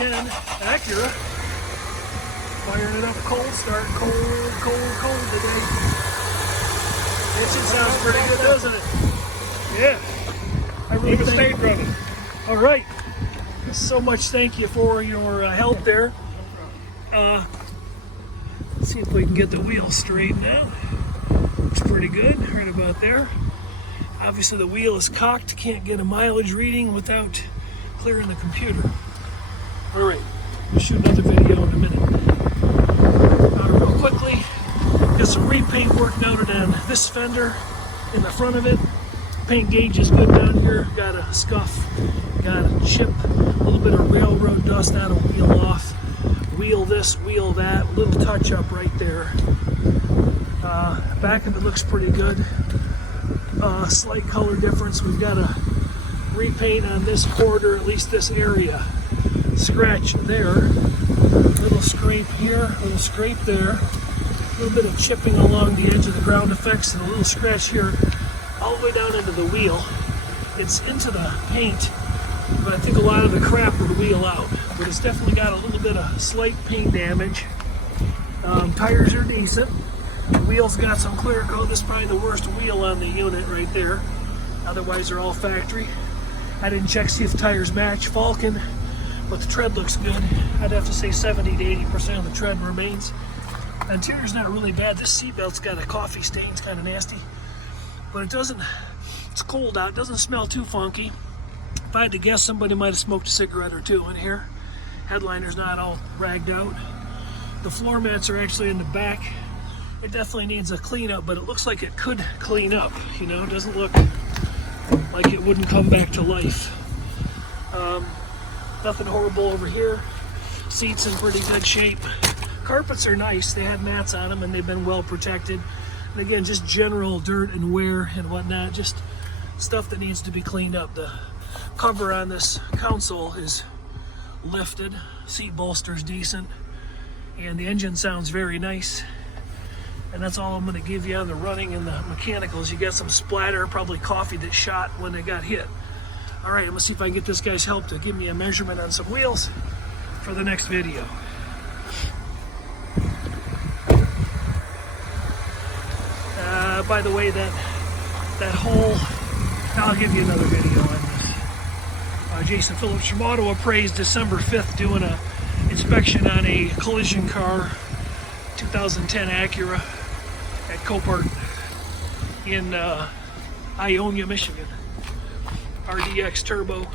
2010 Acura. Firing it up cold start, cold today. Engine sounds pretty good, doesn't it? Yeah. I really Even stayed running. All right. So much thank you for your help there. Let's see if we can get the wheel straightened out. Looks pretty good, right about there. Obviously the wheel is cocked, can't get a mileage reading without clearing the computer. All right, we'll shoot another video in a minute. Real quickly, got some repaint work noted on this fender in the front of it. Paint gauge is good down here, got a scuff, got a chip, a little bit of railroad dust, that'll wheel off. Wheel this, wheel that, little touch up right there. Back of it looks pretty good. Slight color difference. We've got a repaint on this quarter, at least this area. Scratch there, little scrape here, little scrape there, a little bit of chipping along the edge of the ground effects, and a little scratch here, all the way down into the wheel. It's into the paint, but I think a lot of the crap would wheel out. But it's definitely got a little bit of slight paint damage. Tires are decent. The wheel's got some clear coat. This is probably the worst wheel on the unit right there. Otherwise, they're all factory. I didn't check to see if the tires match Falcon, but the tread looks good. I'd have to say 70 to 80% of the tread remains. The interior's not really bad. This seatbelt's got a coffee stain. It's kind of nasty, but it doesn't. It's cold out. It doesn't smell too funky. If I had to guess, somebody might have smoked a cigarette or two in here. Headliner's not all ragged out. The floor mats are actually in the back. It definitely needs a cleanup, but it looks like it could clean up. You know, it doesn't look like it wouldn't come back to life. Nothing horrible over here. Seats in pretty good shape. Carpets are nice. They had mats on them and they've been well protected. And again, just general dirt and wear and whatnot, just stuff that needs to be cleaned up. The cover on this console is lifted. Seat bolster's decent. And the engine sounds very nice. And that's all I'm going to give you on the running and the mechanicals. You got some splatter, probably coffee that shot when they got hit. All right, I'm going to see if I can get this guy's help to give me a measurement on some wheels for the next video. By the way, that hole, I'll give you another video on this. Jason Phillips from Appraise, December 5th, doing a inspection on a collision car, 2010 Acura at Copart in Ionia, Michigan. RDX Turbo.